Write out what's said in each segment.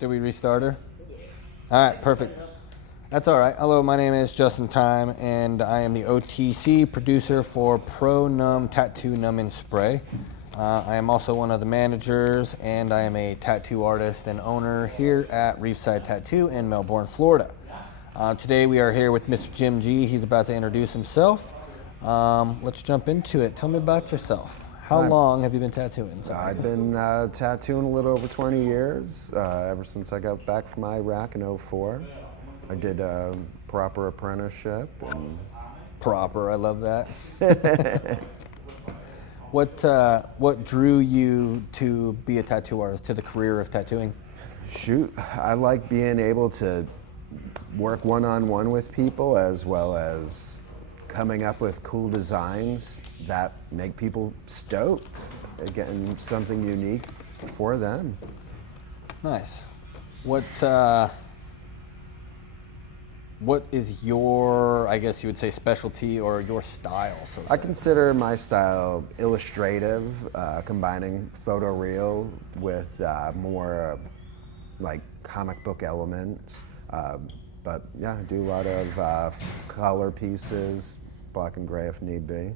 Did we restart her? All right, perfect. That's all right. Hello, my name is Justin Time, and I am the OTC producer for Pro Numb Tattoo Numbing Spray. I am also one of the managers, and I am a tattoo artist and owner here at Reefside Tattoo in Melbourne, Florida. Today we are here with Mr. Jim G. He's about to introduce himself. Let's jump into it. Tell me about yourself. How long have you been tattooing? I've been tattooing a little over 20 years, ever since I got back from Iraq in '04. I did a proper apprenticeship. Proper, I love that. What drew you to be a tattoo artist, to the career of tattooing? Shoot, I like being able to work one-on-one with people, as well as coming up with cool designs that make people stoked at getting something unique for them. Nice. What is your, I guess you would say, specialty or your style? I consider my style illustrative, combining photoreal with more like comic book elements. But yeah, I do a lot of color pieces, black and gray if need be.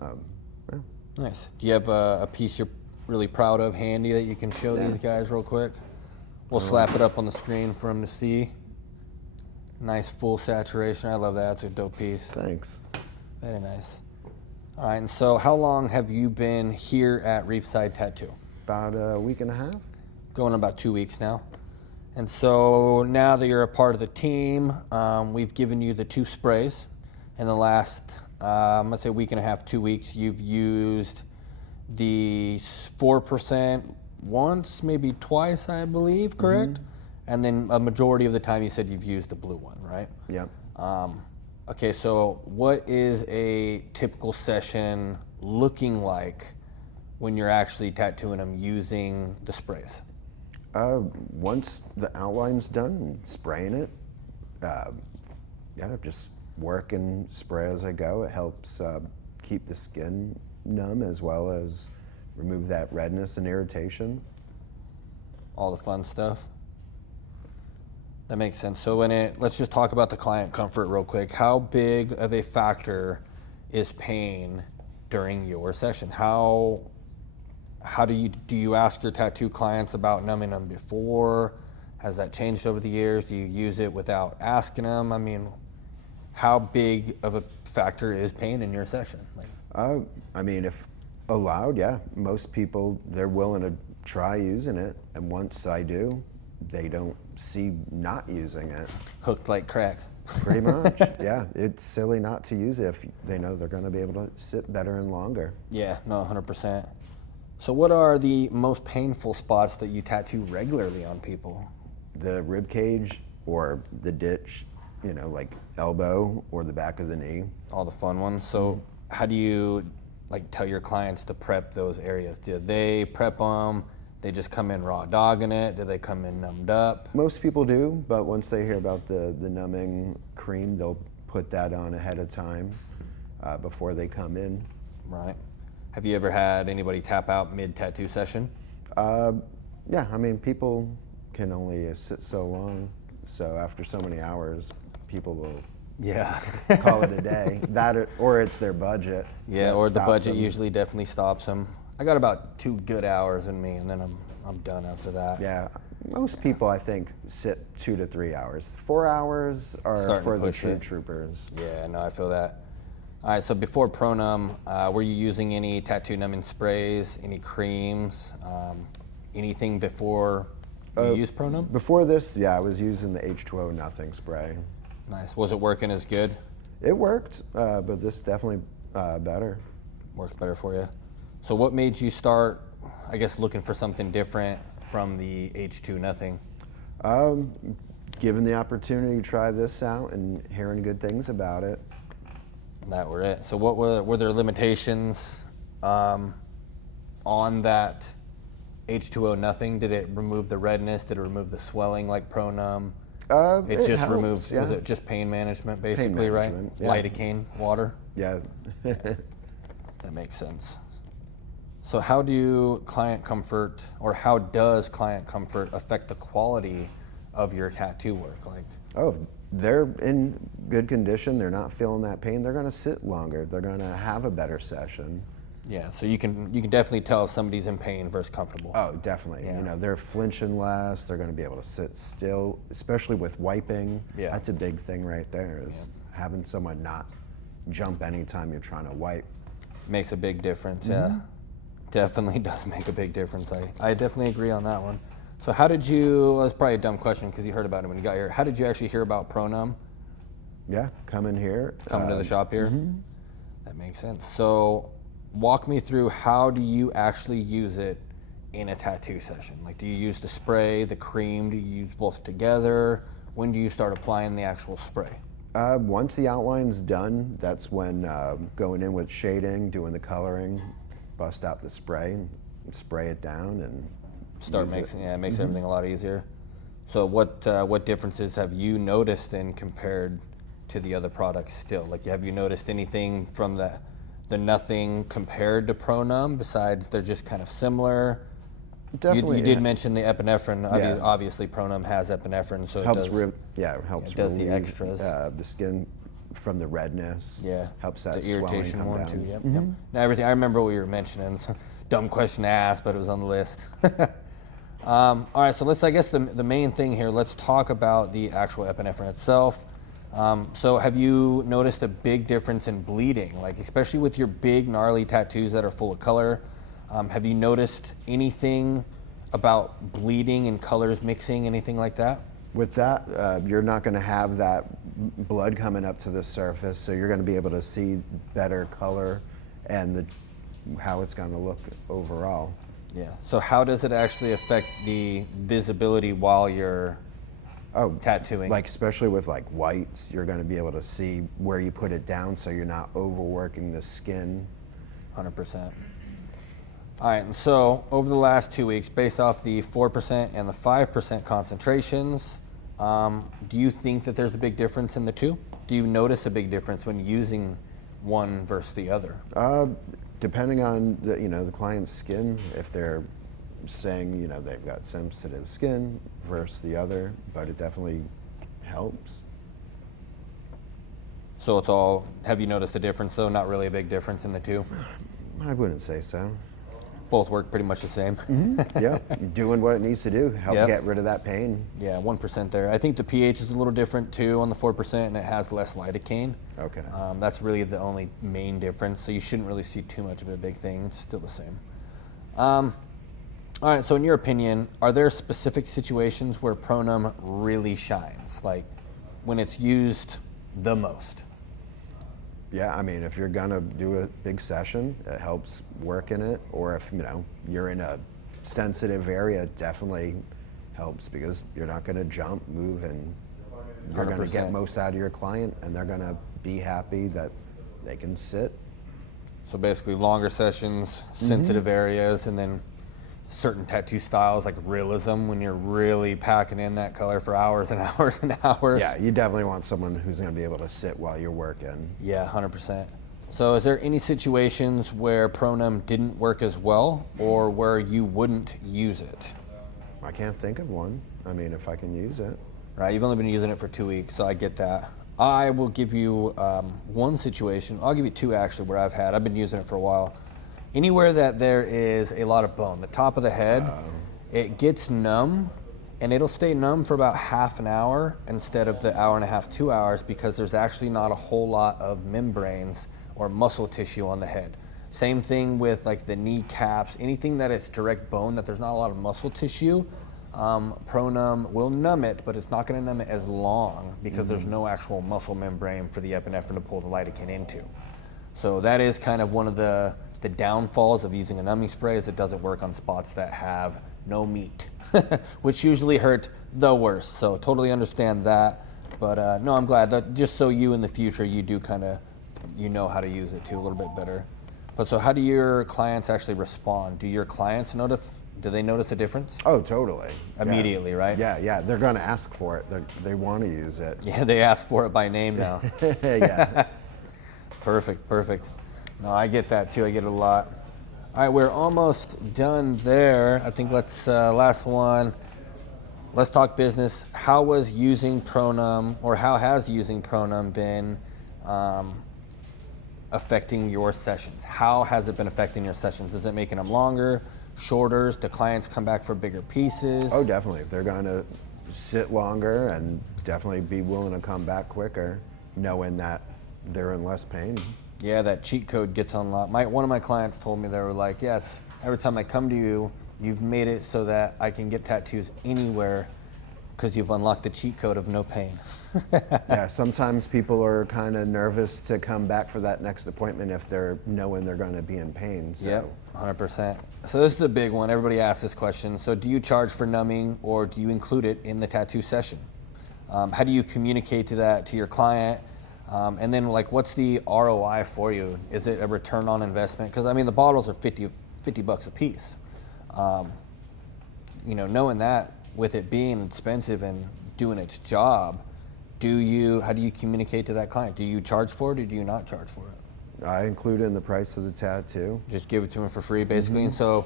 Yeah. Nice. Do you have a piece you're really proud of handy that you can show these guys real quick? We'll slap it up on the screen for them to see. Nice full saturation. I love that. It's a dope piece. Thanks. Very nice. All right, and so how long have you been here at Reefside Tattoo? About a week and a half. Going on about 2 weeks now. And so now that you're a part of the team, we've given you the 2 sprays. In the last, let's say week and a half, 2 weeks, you've used the 4% once, maybe twice, I believe, correct? Mm-hmm. And then a majority of the time you said you've used the blue one, right? Yep. Okay, so what is a typical session looking like when you're actually tattooing them using the sprays? Once the outline's done, spraying it, just work and spray as I go. It helps keep the skin numb, as well as remove that redness and irritation. All the fun stuff. That makes sense. So let's just talk about the client comfort real quick. How big of a factor is pain during your session? How do you ask your tattoo clients about numbing them before? Has that changed over the years? Do you use it without asking them? I mean, how big of a factor is pain in your session? I mean, if allowed, yeah. Most people, they're willing to try using it, and once I do, they don't see not using it. Hooked like crack. Pretty much, yeah. It's silly not to use it if they know they're going to be able to sit better and longer. Yeah, no, 100%. So what are the most painful spots that you tattoo regularly on people? The rib cage or the ditch, like elbow or the back of the knee. All the fun ones. So how do you tell your clients to prep those areas? Do they prep them? They just come in raw dogging it? Do they come in numbed up? Most people do, but once they hear about the numbing cream, they'll put that on ahead of time before they come in. Right. Have you ever had anybody tap out mid-tattoo session? Yeah, I mean, people can only sit so long, so after so many hours, people will call it a day. That or it's their budget. Yeah, or the budget usually definitely stops them. I got about 2 good hours in me, and then I'm done after that. Yeah, most people I think sit 2 to 3 hours. 4 hours are for the true troopers. Yeah, no, I feel that. All right, so before Pro Numb, were you using any tattoo numbing sprays, any creams, anything before you used Pro Numb? Before this, yeah, I was using the H2O Nothing spray. Nice. Was it working as good? It worked, but this definitely better. Worked better for you. So what made you start, I guess, looking for something different from the H2 Nothing? Given the opportunity to try this out and hearing good things about it. That were it. So what were there limitations on that H2O Nothing? Did it remove the redness? Did it remove the swelling like Pro Numb? It just helps, removed, yeah. Was it just pain management basically, pain management, right? Yeah. Lidocaine water? Yeah. That makes sense. So how do client comfort, or how does client comfort affect the quality of your tattoo work? Like, Oh, if they're in good condition, they're not feeling that pain, they're gonna sit longer, they're gonna have a better session. yeah, so you can definitely tell if somebody's in pain versus comfortable. Oh, definitely. Yeah. You know, they're flinching less, they're gonna be able to sit still, especially with wiping. Yeah. That's a big thing right there, is having someone not jump anytime you're trying to wipe. Makes a big difference, yeah. Definitely does make a big difference. I definitely agree on that one. So how did you, well, that's probably a dumb question because you heard about it when you got here. How did you actually hear about Numb? Yeah, come in here. Coming to the shop here? That makes sense. So walk me through, how do you actually use it in a tattoo session? Like, do you use the spray, the cream? Do you use both together? When do you start applying the actual spray? Once the outline's done, that's when going in with shading, doing the coloring, bust out the spray, and spray it down, and Start use mixing, it. yeah, it makes everything a lot easier. So what differences have you noticed then compared to the other products still? Like, have you noticed anything from the nothing compared to Numb besides they're just kind of similar? Definitely. You did mention the epinephrine. Yeah. Obviously, Numb has epinephrine, so Helps it does. it helps it does the relieve extras. the skin from the redness. Yeah, Helps that the irritation swelling come one down. too. Yep, yep. Now everything I remember what you were mentioning. So, dumb question to ask, but it was on the list. All right, so let's. I guess the main thing here. Let's talk about the actual epinephrine itself. So have you noticed a big difference in bleeding, like especially with your big gnarly tattoos that are full of color? Have you noticed anything about bleeding and colors mixing, anything like that? With that, you're not going to have that blood coming up to the surface, so you're going to be able to see better color and how it's going to look overall. Yeah. So how does it actually affect the visibility while you're tattooing? Like especially with like whites, you're going to be able to see where you put it down, so you're not overworking the skin. 100%. All right, and so over the last 2 weeks, based off the 4% and the 5% concentrations, do you think that there's a big difference in the two? Do you notice a big difference when using one versus the other? Depending on the client's skin, if they're saying they've got sensitive skin versus the other, but it definitely helps. So it's all, have you noticed a difference though? Not really a big difference in the two? I wouldn't say so. Both work pretty much the same. Yeah, doing what it needs to do, help Yep. get rid of that pain. Yeah, 1% there. I think the pH is a little different too on the 4%, and it has less lidocaine. Okay. That's really the only main difference, so you shouldn't really see too much of a big thing. It's still the same. All right, so in your opinion, are there specific situations where Numb really shines, like when it's used the most? Yeah, I mean, if you're gonna do a big session, it helps work in it. Or if you're in a sensitive area, it definitely helps, because you're not gonna jump, move, and you're gonna 100%. get most out of your client, and they're gonna be happy that they can sit. So basically longer sessions, sensitive areas, and then certain tattoo styles like realism, when you're really packing in that color for hours and hours and hours. Yeah, you definitely want someone who's gonna be able to sit while you're working. Yeah, 100%. So is there any situations where Numb didn't work as well, or where you wouldn't use it? I can't think of one. I mean, if I can use it. Right, you've only been using it for 2 weeks, so I get that. I will give you one situation. I'll give you two actually where I've been using it for a while. Anywhere that there is a lot of bone, the top of the head, it gets numb, and it'll stay numb for about half an hour instead of the hour and a half, 2 hours, because there's actually not a whole lot of membranes or muscle tissue on the head. Same thing with like the kneecaps, anything that it's direct bone, that there's not a lot of muscle tissue, Numb will numb it, but it's not going to numb it as long because there's no actual muscle membrane for the epinephrine to pull the lidocaine into. So that is kind of one of the downfalls of using a numbing spray, is it doesn't work on spots that have no meat, which usually hurt the worst. So totally understand that. But no, I'm glad that just so you in the future, you do kind of, know how to use it too a little bit better. But so how do your clients actually respond? Do your clients do they notice a difference? Oh, totally. Immediately, Yeah. right? Yeah, they're going to ask for it. They want to use it. Yeah, they ask for it by name now. Yeah. Perfect. No, I get that too. I get it a lot. All right, we're almost done there. I think let's, last one. Let's talk business. How was using ProNumb, or how has using ProNumb been affecting your sessions? How has it been affecting your sessions? Is it making them longer, shorter? Do clients come back for bigger pieces? Oh, definitely. They're going to sit longer and definitely be willing to come back quicker, knowing that they're in less pain. Yeah, that cheat code gets unlocked. One of my clients told me, they were like, yeah, every time I come to you, you've made it so that I can get tattoos anywhere because you've unlocked the cheat code of no pain. Yeah, sometimes people are kind of nervous to come back for that next appointment if they're knowing they're going to be in pain. So. Yep, 100%. So this is a big one. Everybody asks this question. So do you charge for numbing, or do you include it in the tattoo session? How do you communicate to your client? And then, like, what's the ROI for you? Is it a return on investment? Because I mean, the bottles are 50 bucks a piece. You know, knowing that, with it being expensive and doing its job, how do you communicate to that client? Do you charge for it, or do you not charge for it? I include in the price of the tattoo. Just give it to them for free, basically. And so,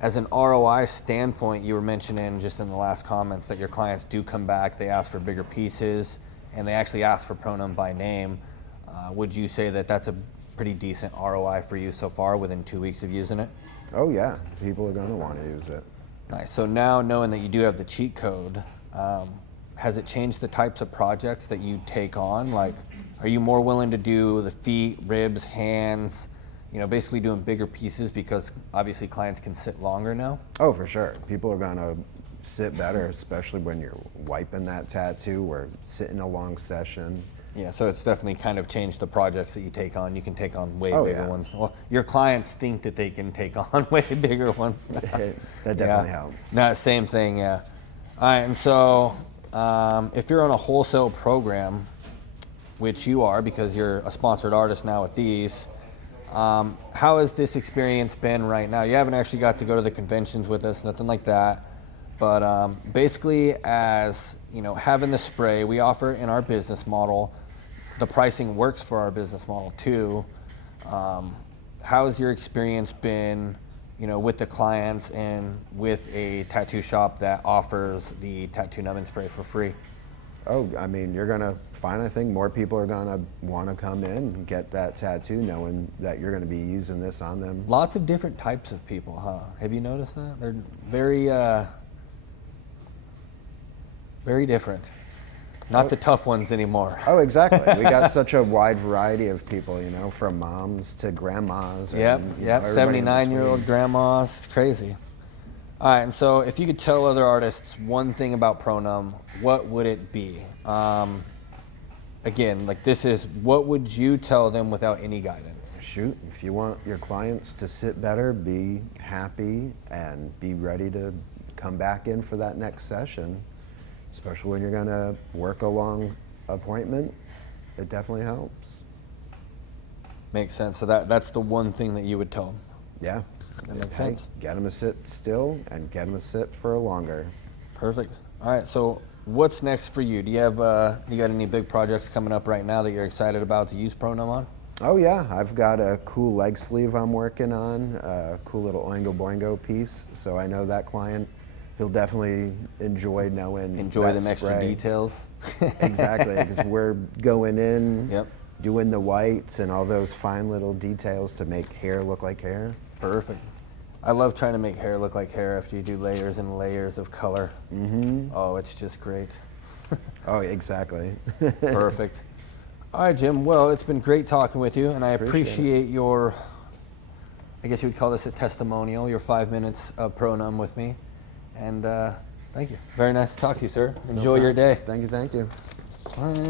as an ROI standpoint, you were mentioning just in the last comments that your clients do come back, they ask for bigger pieces, and they actually ask for ProNumb by name. Would you say that that's a pretty decent ROI for you so far within 2 weeks of using it? Oh yeah, people are going to want to use it. Nice. So now, knowing that you do have the cheat code, has it changed the types of projects that you take on? Like, are you more willing to do the feet, ribs, hands, you know, basically doing bigger pieces because obviously clients can sit longer now? Oh, for sure. People are going to sit better, especially when you're wiping that tattoo or sitting a long session. Yeah, so it's definitely kind of changed the projects that you take on. You can take on way Oh, bigger yeah. ones. Well, your clients think that they can take on way bigger ones. That definitely helps. No, same thing, yeah. All right, and so if you're on a wholesale program, which you are because you're a sponsored artist now with these, how has this experience been right now? You haven't actually got to go to the conventions with us, nothing like that. But basically, as you know, having the spray, we offer in our business model. The pricing works for our business model too. How has your experience been, you know, with the clients and with a tattoo shop that offers the tattoo numbing spray for free? Oh, I mean, you're going to find, I think, more people are going to want to come in and get that tattoo knowing that you're going to be using this on them. Lots of different types of people, huh? Have you noticed that? They're very, very different. Not the tough ones anymore. Oh, exactly. We got such a wide variety of people, you know, from moms to grandmas. Yep, and, yep, 79-year-old grandmas. It's crazy. All right, and so if you could tell other artists one thing about ProNumb, what would it be? Again, like what would you tell them without any guidance? Shoot, if you want your clients to sit better, be happy, and be ready to come back in for that next session, especially when you're going to work a long appointment, it definitely helps. Makes sense. So that's the one thing that you would tell them. Yeah. That makes sense. Get them to sit still and get them to sit for longer. Perfect. All right, so what's next for you? Do you got any big projects coming up right now that you're excited about to use ProNumb on? Oh yeah, I've got a cool leg sleeve I'm working on, a cool little Oingo Boingo piece. So I know that client, he'll definitely enjoy knowing Them extra spray. details. Exactly, because we're going in, Yep. doing the whites and all those fine little details to make hair look like hair. Perfect. I love trying to make hair look like hair after you do layers and layers of color. Mm-hmm. Oh, it's just great. Oh, exactly. Perfect. All right, Jim. Well, it's been great talking with you, and I appreciate your, I guess you would call this a testimonial, your 5 minutes of ProNumb with me. And thank you. Very nice to talk to you, sir. Enjoy your day. Thank you, thank you. Bye.